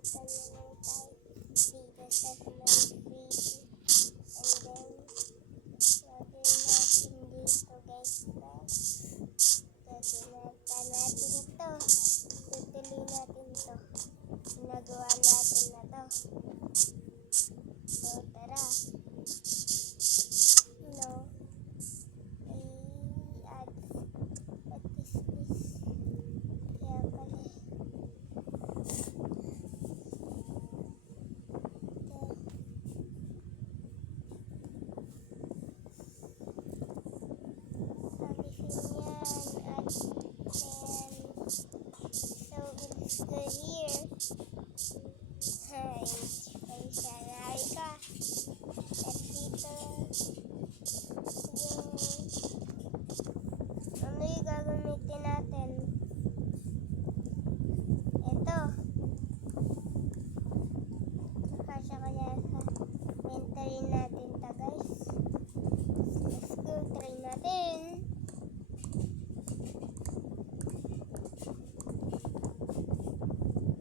punta naman tayo dito sa Smile City. And then, lagay natin dito guys na gagawin pa natin to. Tutuloy natin to. Ginagawa natin na to. So, tara. No. I-add. What is this? Kaya pala. So here, ay sanay ka. At dito, ano yung gagamitin natin? Ito. Kasya kaya sa mentorin natin ta guys. Let's go, try natin.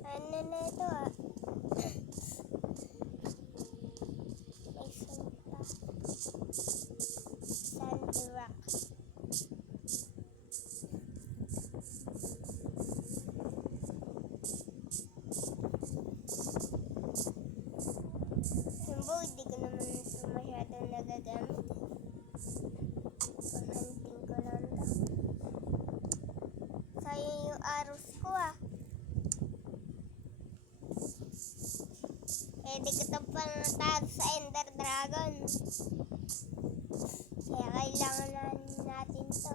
Ano na ito may sumpa. Sand rock. Sumbo, hindi ko naman ito masyadong nagagamit. Pang-hunting ko lang ito. Sayang yung arrows ko Pwede ko ito panatalo sa Ender Dragon. Kaya kailangan natin to.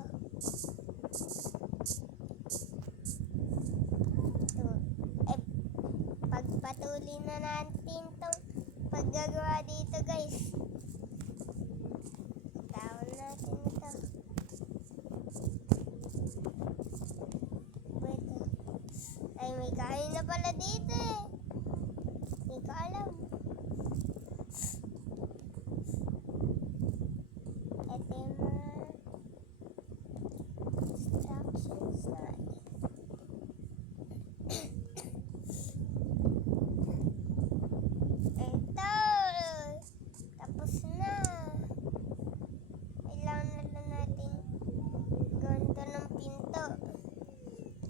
Pagpatuloy na natin itong paggagawa dito guys. Tawon natin ito. Ay, may kain na pala dito Hindi ko alam. Ito yung mga instructions natin. Ito! Tapos na. Kailangan na lang natin ganito ng pinto.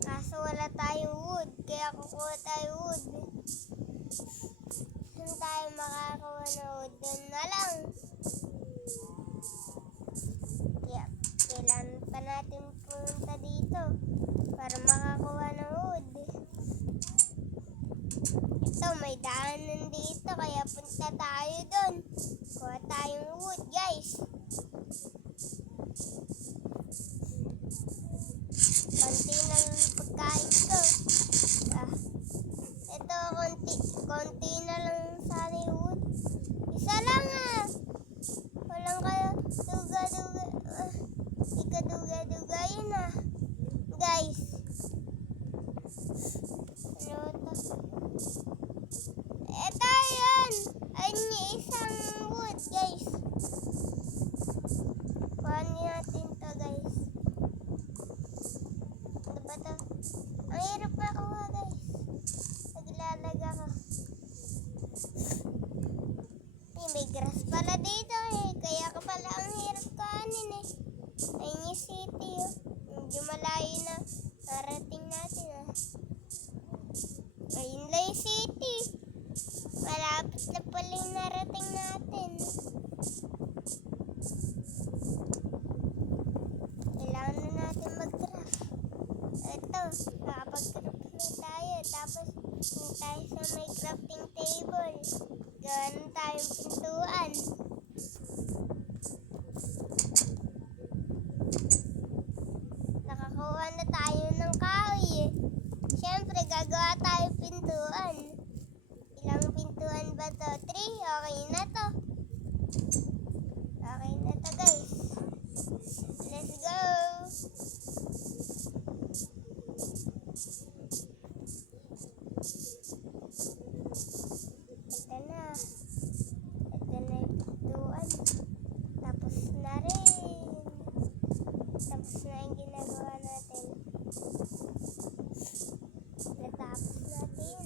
Kaso wala tayong wood. Kaya kukuha tayo wood. Saan tayo makakakuha ng wood? Doon na lang. Kaya kailangan pa natin punta dito para makakuha ng wood. Ito, may daanan dito kaya punta tayo doon. Kuha tayong wood guys. Konti na lang pagkain ko. Ito, konti na lang sana yung wood. Isa lang Walang kayo duga-duga. Ika-duga-duga yun Guys. Ano ito? Ito yun. Ayun yung isang wood guys. Kuhaan natin to guys. Ano ba ito? Ang hirap makuha guys. Naglalag ako. May grass pala dito Kaya ka pala ang hirap kanin Ayun yung city Medyo malayo na. Narating natin Ayun lang yung city. Malapit na pala yung narating natin. Kailangan na natin mag-craft. Ito, nakapag-craft na tayo. Tapos, tayo sa may crafting table. Gawin tayong pintuan. Nakakuha na tayo ng kahoy Siyempre, gagawa tayo pintuan. Ilang pintuan ba to? 3? Okay na to. Okay na to guys. Let's go! Ito na. Ito na yung pintuan. Tapos na rin. Tapos na yung ginagawa natin. Natapos natin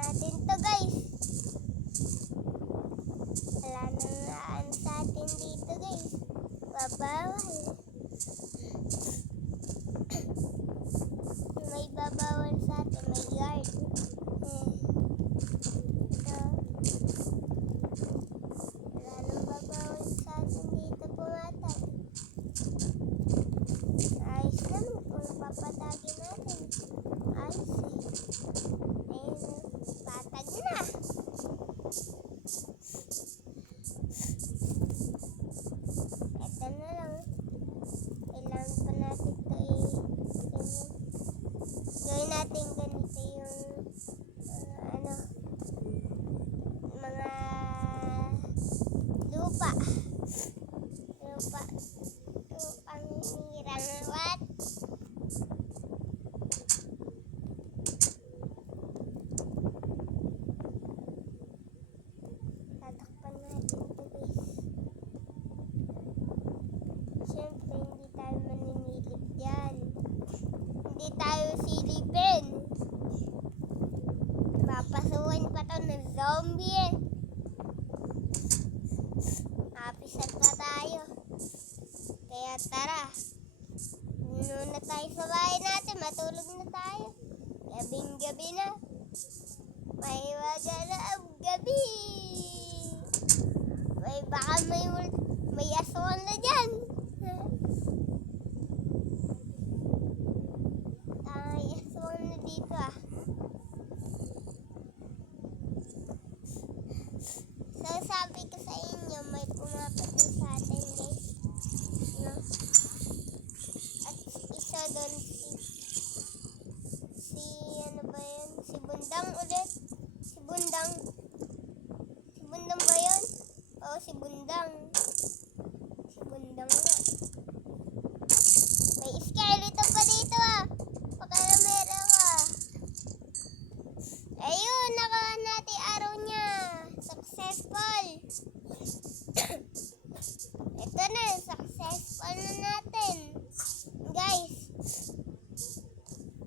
natin to guys. Wala nang ano sa atin dito guys. Babawal. May babawal sa atin. May guard. So, wala nang babawal sa atin dito pumatag. Ayos naman kung papatagin natin. Ayos eh. Ayun, patag na. Ito na lang. Kailangan pa natin ito gawin natin ganito yung mga lupa. Lupang hinirang. What? Tatakpan natin ito guys. Siyempre hindi tayo maninilip dyan. Hindi tayo silipin. Papasukin pa to ng zombie eh. Apisan pa tayo. Kaya tara. Muna tayo sa bahay natin. Matulog na tayo. Gabing gabi na. May magalaang gabi. Baka may aswang na dyan. May aswang na dito ah. So sabi ko sa inyo, may pumapatay sa atin guys. No? At isa doon si ano ba yun? Si Bundang ulit. Si Bundang ba yun? Oo, si Bundang. Si Bundang na. May skeleton pa dito ah. Pakalamera ka. Ayun, nakuha natin araw niya. Successful. Ito na, successful na natin. Guys.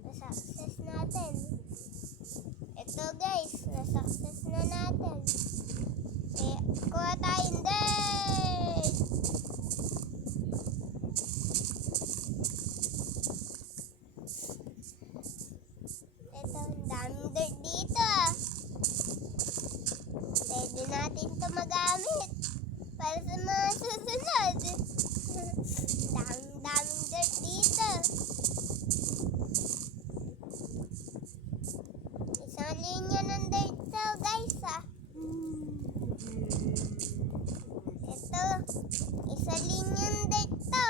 Na-success natin. Ito guys, na-success na natin. Eh, kuha tayong dirt. Ito, ang daming dirt dito ah. Pwede natin ito magamit para sa mga susunod. Daming dirt dito. Isang linya ng dirt to guys ah. Ito, isa linyang dirt to.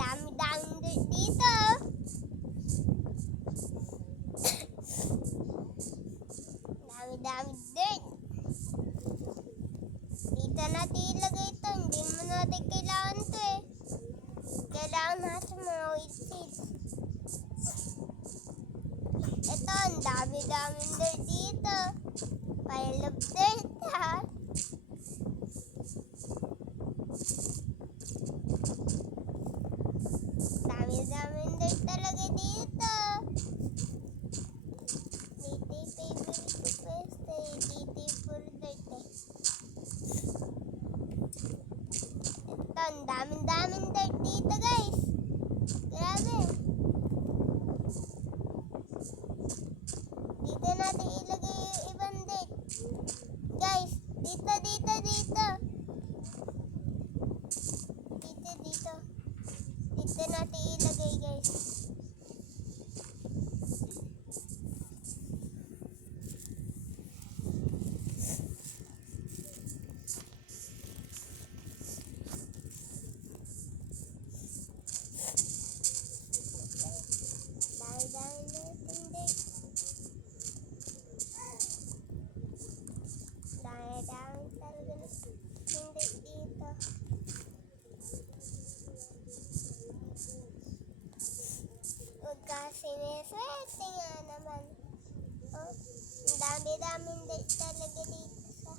Daming dirt dito. Dami dirt. Dito natin ilagay ito. Hindi mo natin kailangan ito eh. Kailangan natin mga wheat seeds. Ito, ang dami-daming dirt dito. Pile of dirt ha. Dami-daming dirt talaga dito. Ang daming dirt dito guys. Grabe. Dito natin ilagay yung ibang dirt. Guys, dito. Dito natin ilagay guys. Dami talaga hindi dito. Huwag kasi may swerte nga naman. Oh, ang dami-daming date talaga dito dito.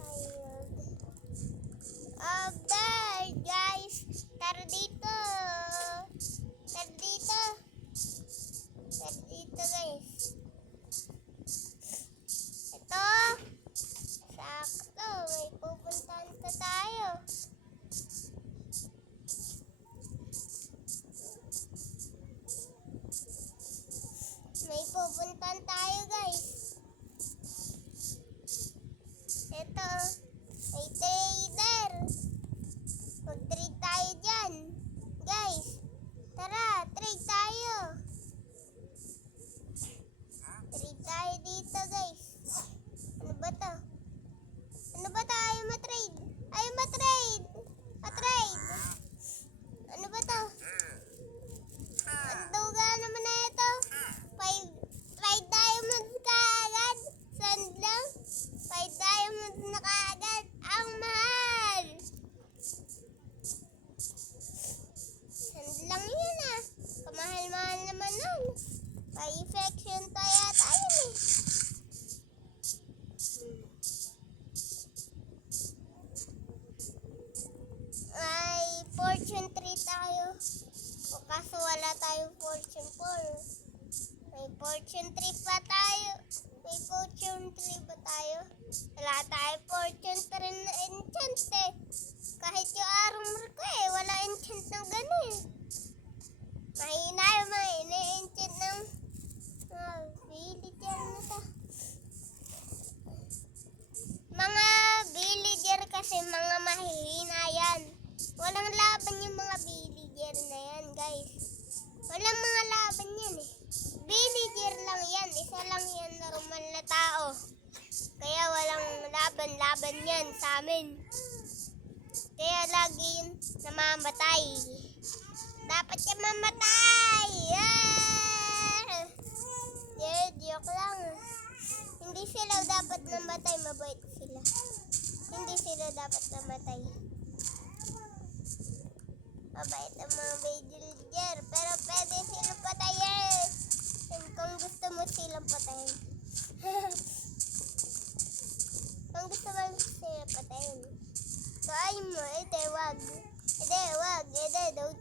Ayun. Oh, guys, tara dito. Fortune 3 tayo. O kaso wala tayong Fortune 4. May Fortune 3 pa tayo. May Fortune 3 ba tayo? Wala tayo Fortune 3 na enchant eh. Kahit yung armor ko eh, wala enchant ng gano'n eh. Mahina yung mga ina-enchant ng villager na to. Mga villager kasi mga mahihina yan. Walang laban yung mga villager na yan, guys. Walang mga laban yan eh. Villager lang yan. Isa lang yan, normal na tao. Kaya walang laban-laban yan sa amin. Kaya lagi yun namamatay. Dapat ka mamatay! Ah! Yeah, joke lang. Hindi sila dapat namatay, mabait sila. Hindi sila dapat namatay. Mabait ang mga villager, pero pwede silang patayin. And kung gusto mo silang patayin. Kung gusto mo silang patayin. So ayun mo, wag. Wag, don't.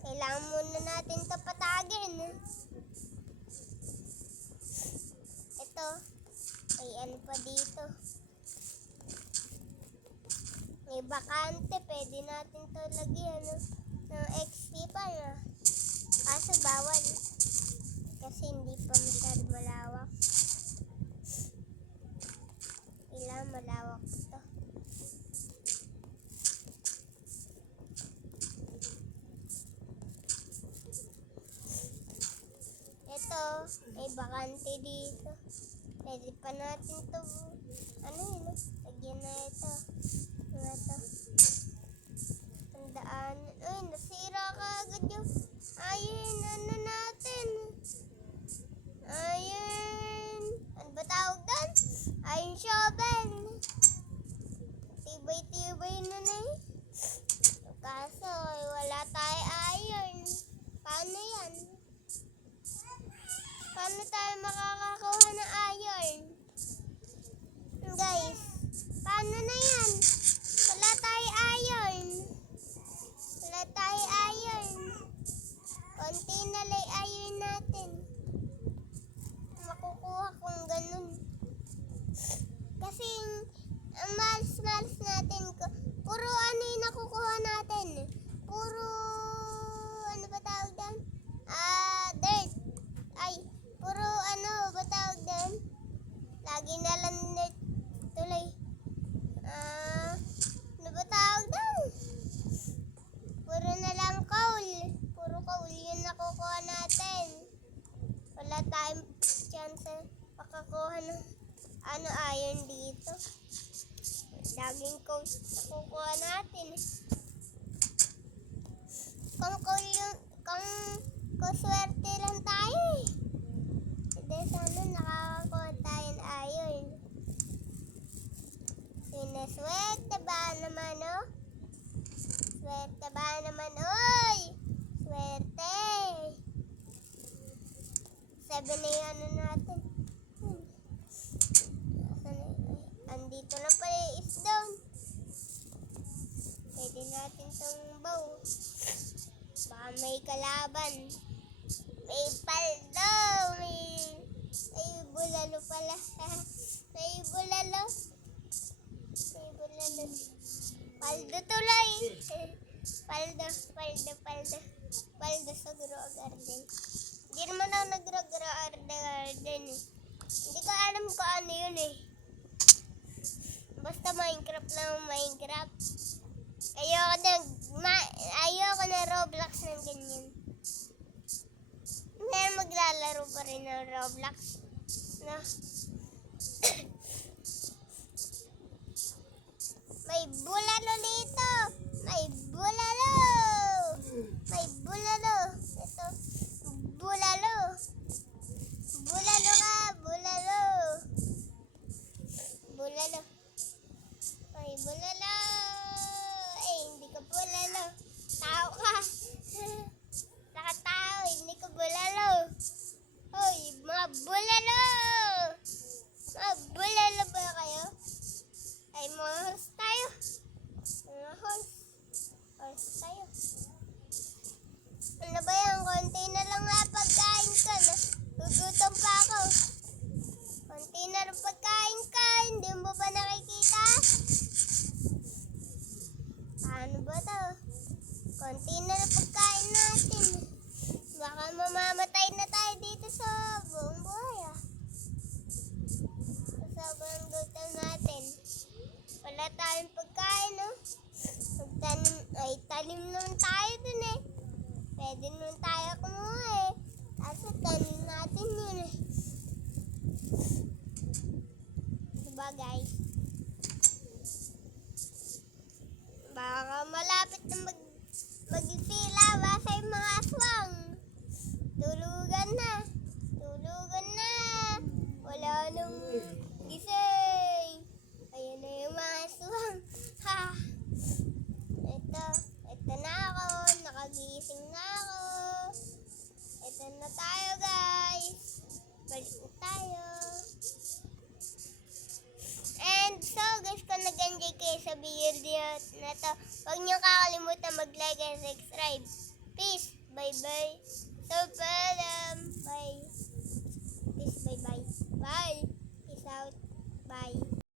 Kailangan muna natin ito patagin. Ito, may ano pa dito. May bakante, pwede natin ito lagyan ng XP pa na. Kaso bawal. Kasi hindi pa masyado malawak. Kailangan malawak ito. Ito, may bakante dito. Pwede pa natin ito, lagyan na ito. Ito. Tandaan. Ay, nasira ka agad yung natin. Ano ba tawag doon? Iron shovel. Tibay-tibay na eh. Kaso, wala tayo iron. Paano yan? Paano tayo makakakuha ng iron? Guys, paano na yan? Wala tayo iron. Wala tayo iron. Konti na lang iron natin. Makukuha kung ganun. Kasi, ang malas-malas natin. Puro ano yung nakukuha natin? Puro, ano ba tawag doon? Dirt. Ay, puro ano ba tawag doon? Lagi na lang dirt. Tuloy. Ano ba tawag doon? Puro na lang coal. Puro coal yung nakukuha natin. Wala tayong chance makakuha ng iron dito. Laging coal nakukuha natin. Kung swerte lang tayo eh. Hindi, sana nakakakuha tayo ng iron. Sineswerte ba naman, oh? Swerte ba naman, oy? Swerte. 7 na yung natin. Andito na pala yung isdown. Pwede natin itong bow. Baka may kalaban. May paldo. May bulalo pala. May bulalo. Paldo tuloy. Paldo sa grow garden. Hindi naman ako nag-grow garden eh. Hindi ko alam kung ano yun eh. Basta Minecraft lang, Minecraft. Ayoko na Roblox ng ganyan. Hindi maglalaro pa rin ng Roblox. No? May bulalo dito. May bulalo. May bulalo. Ito. Bulalo. Bulalo ka. Bulalo. Bulalo. May bulalo. Eh, hindi ka bulalo. Tao ka. Nakatao, hindi ka bulalo. Hoy, mga bulalo. luluto natin. Wala tayong pagkain, no? Magtanim, ay, tanim naman tayo dun eh. Pwede naman tayo kumuha eh. Kaso tanim natin yun eh. Diba guys? Baka malapit na magsila sa yung mga aswang. Tulugan na. Tulugan na. Wala nang gising. Ayan na yung mga aswang. Ha! Ito na ako. Nakagising na ako. Ito na tayo guys. Balik na tayo. And so guys, kung nag-enjoy kayo sa video na to, huwag niyo kakalimutan mag-like and subscribe. Peace. Bye-bye. So, bye. Peace. Bye-bye. Bye. Peace out. Bye.